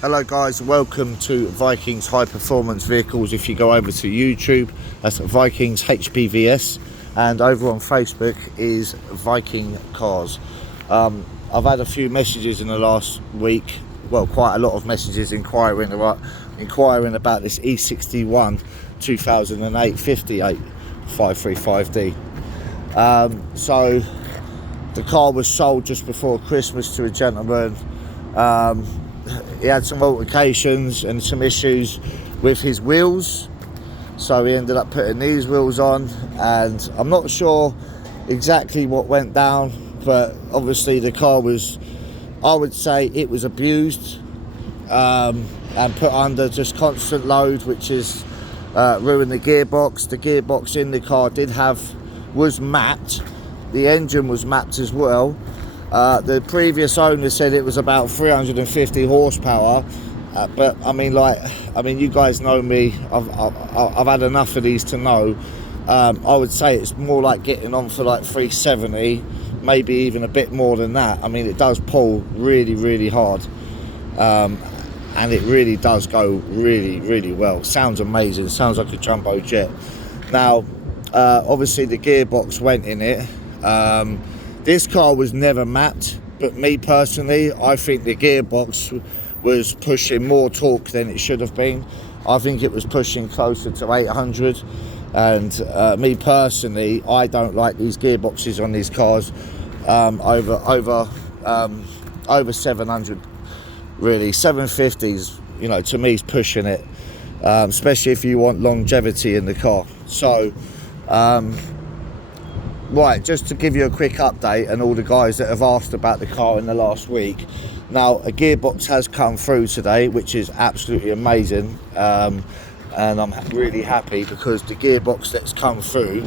Hello guys, welcome to Vikings High Performance Vehicles. If you go over to YouTube, that's Vikings HPVS, and over on Facebook is Viking Cars. I've had a few messages in the last week, well, quite a lot of messages inquiring about this E61 2008 58 535D. So the car was sold just before Christmas to a gentleman. He had some altercations and some issues with his wheels, so he ended up putting these wheels on, and I'm not sure exactly what went down, but obviously the car was, I would say it was abused and put under just constant load, which is ruined the gearbox. The gearbox in the car was mapped, the engine was mapped as well. The previous owner said it was about 350 horsepower, but I mean, you guys know me. I've had enough of these to know. I would say it's more like getting on for like 370, maybe even a bit more than that. I mean, it does pull really, really hard, and it really does go really, really well. Sounds amazing. Sounds like a jumbo jet. Now, obviously, the gearbox went in it. This car was never mapped, but me personally, I think the gearbox was pushing more torque than it should have been. I think it was pushing closer to 800, and me personally, I don't like these gearboxes on these cars over 700. Really, 750s, you know, to me is pushing it, especially if you want longevity in the car. So right, just to give you a quick update, and all the guys that have asked about the car in the last week. Now, a gearbox has come through today, which is absolutely amazing, and I'm really happy because the gearbox that's come through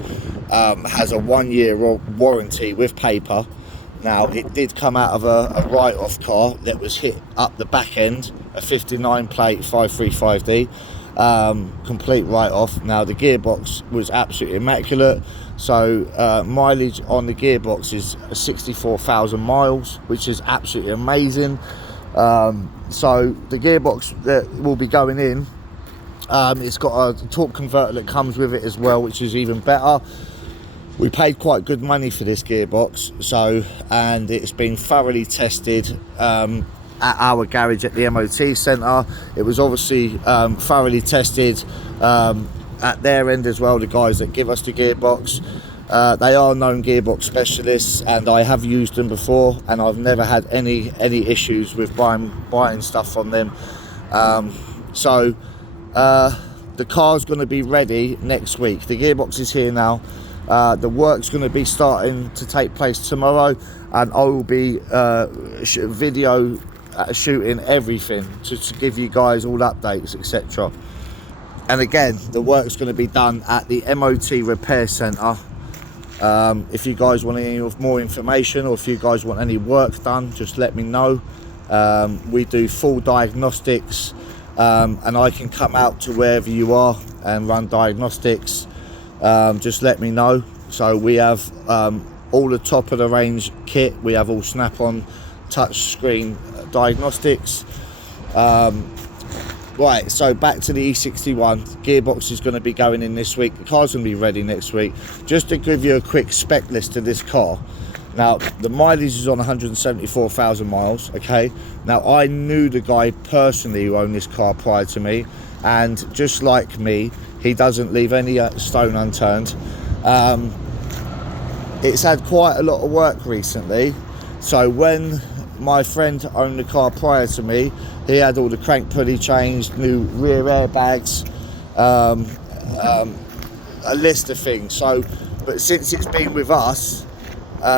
has a 1-year warranty with paper. Now, it did come out of a write-off car that was hit up the back end, a 59 plate 535D, complete write-off. Now, the gearbox was absolutely immaculate. So mileage on the gearbox is 64,000 miles, which is absolutely amazing. So the gearbox that will be going in, it's got a torque converter that comes with it as well, which is even better. We paid quite good money for this gearbox, and it's been thoroughly tested at our garage at the MOT centre. It was obviously thoroughly tested at their end as well, the guys that give us the gearbox. They are known gearbox specialists, and I have used them before, and I've never had any issues with buying stuff from them. So the car's going to be ready next week. The gearbox is here now. The work's going to be starting to take place tomorrow, and I will be video shooting everything to give you guys all updates, etc. And again, the work's going to be done at the MOT repair centre. If you guys want any more information, or if you guys want any work done, just let me know. We do full diagnostics, and I can come out to wherever you are and run diagnostics. Just let me know. So we have all the top of the range kit. We have all snap-on touch screen diagnostics. Right, so back to the E61. Gearbox is going to be going in this week. The car's going to be ready next week. Just to give you a quick spec list of this car. Now, the mileage is on 174,000 miles, okay? Now, I knew the guy personally who owned this car prior to me, and just like me, he doesn't leave any stone unturned. It's had quite a lot of work recently, so when my friend owned the car prior to me, he had all the crank pulley changed, new rear airbags, a list of things. So, but since it's been with us,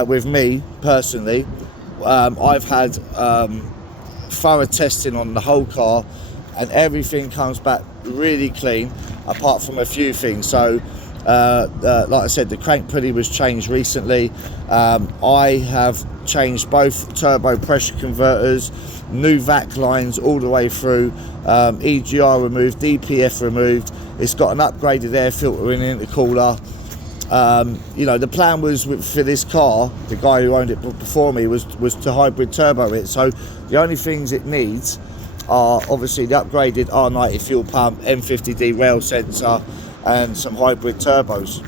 with me personally, I've had thorough testing on the whole car, and everything comes back really clean, apart from a few things. So like I said, the crank pulley was changed recently. I have changed both turbo pressure converters, new vac lines all the way through, EGR removed, DPF removed. It's got an upgraded air filter in the intercooler. You know, the plan was for this car, the guy who owned it before me, was to hybrid turbo it. So the only things it needs are obviously the upgraded R90 fuel pump, M50D rail sensor, and some hybrid turbos,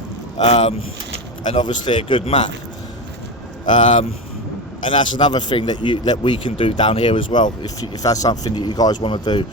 and obviously a good map. And that's another thing that we can do down here as well, if that's something that you guys want to do.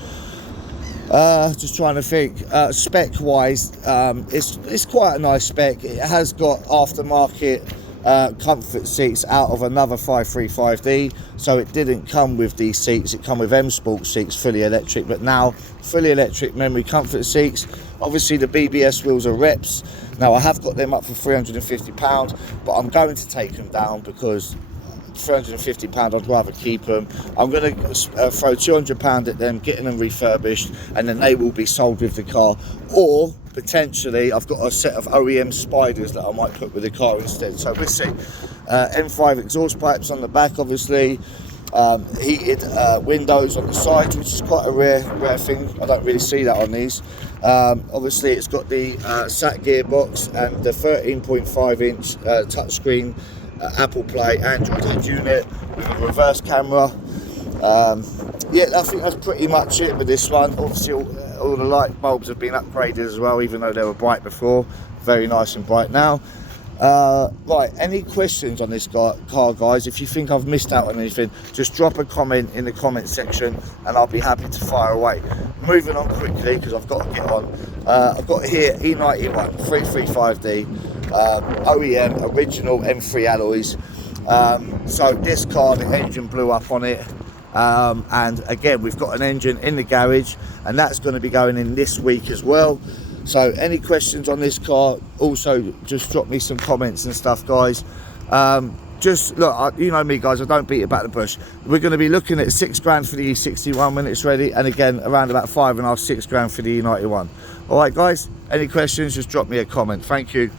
Just trying to think, spec wise, it's quite a nice spec. It has got aftermarket comfort seats out of another 535D, so it didn't come with these seats, it come with M Sport seats, fully electric, but now fully electric memory comfort seats. Obviously the BBS wheels are reps. Now I have got them up for £350, but I'm going to take them down because £350, I'd rather keep them. I'm going to throw £200 at them, getting them refurbished, and then they will be sold with the car. Or potentially I've got a set of OEM spiders that I might put with the car instead, so we'll see. M5 exhaust pipes on the back, obviously. Heated windows on the side, which is quite a rare thing. I don't really see that on these. Obviously it's got the SAT gearbox and the 13.5 inch touchscreen Apple Play Android head unit with a reverse camera. Yeah, I think that's pretty much it with this one. Obviously all the light bulbs have been upgraded as well, even though they were bright before. Very nice and bright now. Right, any questions on this car, guys? If you think I've missed out on anything, just drop a comment in the comment section and I'll be happy to fire away. Moving on quickly because I've got to get on. I've got here E91 535D, OEM original M3 alloys. So this car, the engine blew up on it, and again we've got an engine in the garage, and that's going to be going in this week as well. So any questions on this car, also just drop me some comments and stuff, guys. Just look, you know me, guys, I don't beat about the bush. We're going to be looking at £6 for the E61 when it's ready, and again around about £5.5–6 grand for the E91. All right, guys, any questions, just drop me a comment. Thank you.